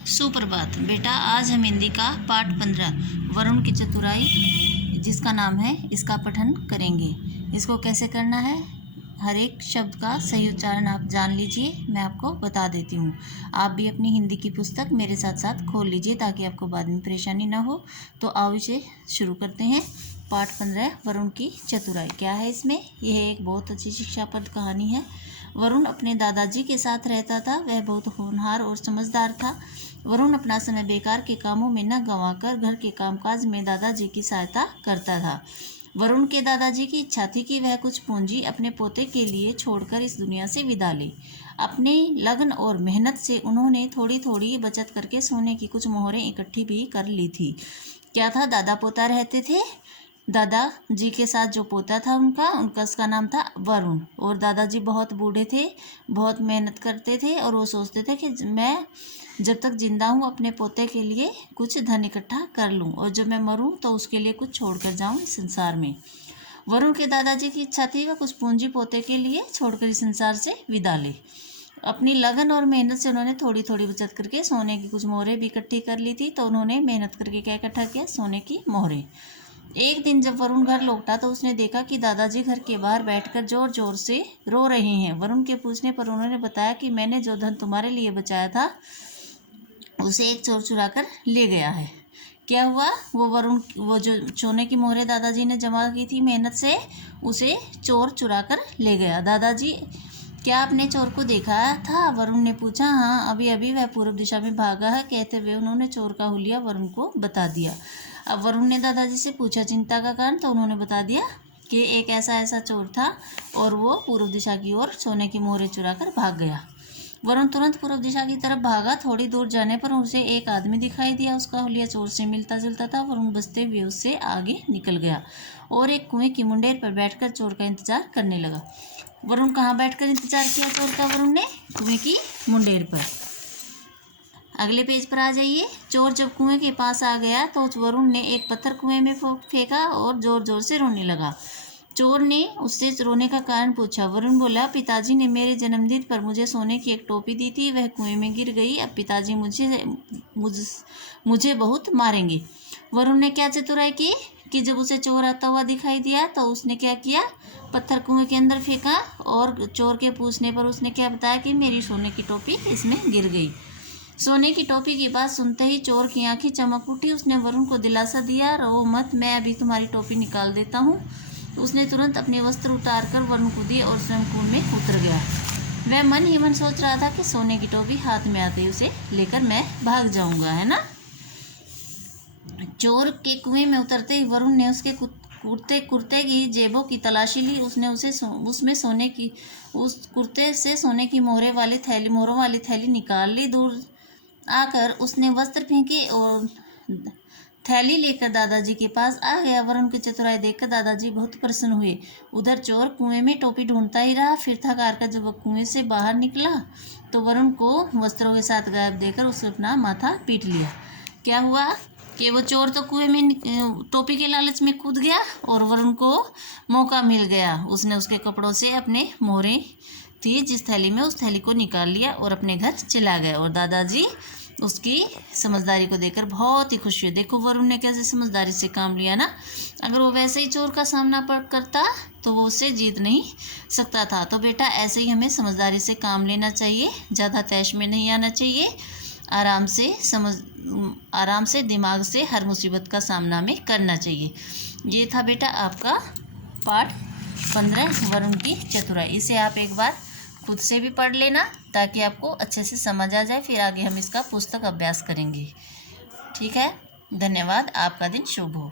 सुप्रभात बेटा, आज हम हिंदी का पाठ 15 वरुण की चतुराई जिसका नाम है इसका पठन करेंगे। इसको कैसे करना है, हर एक शब्द का सही उच्चारण आप जान लीजिए, मैं आपको बता देती हूँ। आप भी अपनी हिंदी की पुस्तक मेरे साथ साथ खोल लीजिए ताकि आपको बाद में परेशानी ना हो। तो आओ इसे शुरू करते हैं। पाठ 15 वरुण की चतुराई। क्या है इसमें? यह एक बहुत अच्छी शिक्षाप्रद कहानी है। वरुण अपने दादाजी के साथ रहता था। वह बहुत होनहार और समझदार था। वरुण अपना समय बेकार के कामों में न गंवाकर घर के कामकाज में दादाजी की सहायता करता था। वरुण के दादाजी की इच्छा थी कि वह कुछ पूंजी अपने पोते के लिए छोड़कर इस दुनिया से विदा ले। अपने लगन और मेहनत से उन्होंने थोड़ी थोड़ी बचत करके सोने की कुछ मोहरें इकट्ठी भी कर ली थी। क्या था, दादा पोता रहते थे। दादा जी के साथ जो पोता था उनका उसका नाम था वरुण। और दादाजी बहुत बूढ़े थे, बहुत मेहनत करते थे और वो सोचते थे कि मैं जब तक जिंदा हूँ अपने पोते के लिए कुछ धन इकट्ठा कर लूँ और जब मैं मरूँ तो उसके लिए कुछ छोड़ कर जाऊँ इस संसार में। वरुण के दादाजी की इच्छा थी वह कुछ पूंजी पोते के लिए छोड़कर इस संसार से विदा ले। अपनी लगन और मेहनत से उन्होंने थोड़ी थोड़ी बचत करके सोने की कुछ मोहरें भी इकट्ठी कर ली थी। तो उन्होंने मेहनत करके क्या इकट्ठा किया? सोने की मोहरें। एक दिन जब वरुण घर लौटा तो उसने देखा कि दादाजी घर के बाहर बैठकर जोर जोर से रो रहे हैं। वरुण के पूछने पर उन्होंने बताया कि मैंने जो धन तुम्हारे लिए बचाया था उसे एक चोर चुरा कर ले गया है। क्या हुआ? वो जो सोने की मोहरें दादाजी ने जमा की थी मेहनत से, उसे चोर चुरा कर ले गया। दादाजी, क्या आपने चोर को देखा था? वरुण ने पूछा। हाँ, अभी अभी वह पूर्व दिशा में भागा है, कहते हुए उन्होंने चोर का हुलिया वरुण को बता दिया। अब वरुण ने दादाजी से पूछा चिंता का कारण, तो उन्होंने बता दिया कि एक ऐसा चोर था और वो पूर्व दिशा की ओर सोने की मोहरें चुरा कर भाग गया। वरुण तुरंत पूर्व दिशा की तरफ भागा। थोड़ी दूर जाने पर उसे एक आदमी दिखाई दिया। उसका हुलिया चोर से मिलता जुलता था। वरुण बचते हुए उससे आगे निकल गया और एक कुएं की मुंडेर पर बैठकर चोर का इंतजार करने लगा। वरुण कहाँ बैठकर इंतजार किया चोर का? वरुण ने कुएं की मुंडेर पर। अगले पेज पर आ जाइए। चोर जब कुएं के पास आ गया तो वरुण ने एक पत्थर कुएं में फेंका और जोर जोर से रोने लगा। चोर ने उससे रोने का कारण पूछा। वरुण बोला, पिताजी ने मेरे जन्मदिन पर मुझे सोने की एक टोपी दी थी, वह कुएं में गिर गई। अब पिताजी मुझे बहुत मारेंगे। वरुण ने क्या चतुराई की कि जब उसे चोर आता हुआ दिखाई दिया तो उसने क्या किया? पत्थर कुएं के अंदर फेंका और चोर के पूछने पर उसने क्या बताया कि मेरी सोने की टोपी इसमें गिर गई। सोने की टोपी की बात सुनते ही चोर की आंखें चमक उठी। उसने वरुण को दिलासा दिया, रो मत, मैं अभी तुम्हारी टोपी निकाल देता हूँ। उसने तुरंत अपने वस्त्र उतारकर वरुण को दिए और स्वयं कुएं में उतर गया। वह मन ही मन सोच रहा था कि सोने की टोपी हाथ में आते ही उसे लेकर मैं भाग जाऊंगा, है ना। चोर के कुएं में उतरते ही वरुण ने उसके कुर्ते की जेबों की तलाशी ली। उसने उसमें उस कुर्ते से सोने की मोहरों वाली थैली निकाल ली। दूर आकर उसने वस्त्र फेंके और थैली लेकर दादाजी के पास आ गया। वरुण की चतुराई देखकर दादाजी बहुत प्रसन्न हुए। उधर चोर कुएं में टोपी ढूंढता ही रहा। फिर थक हार कर जब वह कुएं से बाहर निकला तो वरुण को वस्त्रों के साथ गायब देखकर उसने अपना माथा पीट लिया। क्या हुआ कि वो चोर तो कुएं में टोपी के लालच में कूद गया और वरुण को मौका मिल गया। उसने उसके कपड़ों से अपने मोहरें थी जिस थैली में, उस थैली को निकाल लिया और अपने घर चला गया। और दादाजी उसकी समझदारी को देखकर बहुत ही खुश हुए। देखो वरुण ने कैसे समझदारी से काम लिया ना। अगर वो वैसे ही चोर का सामना करता तो वो उससे जीत नहीं सकता था। तो बेटा ऐसे ही हमें समझदारी से काम लेना चाहिए, ज़्यादा तैश में नहीं आना चाहिए। आराम से दिमाग से हर मुसीबत का सामना हमें करना चाहिए। ये था बेटा आपका पाठ 15 वरुण की चतुराई। इसे आप एक बार खुद से भी पढ़ लेना ताकि आपको अच्छे से समझ आ जाए। फिर आगे हम इसका पुस्तक अभ्यास करेंगे। ठीक है, धन्यवाद। आपका दिन शुभ हो।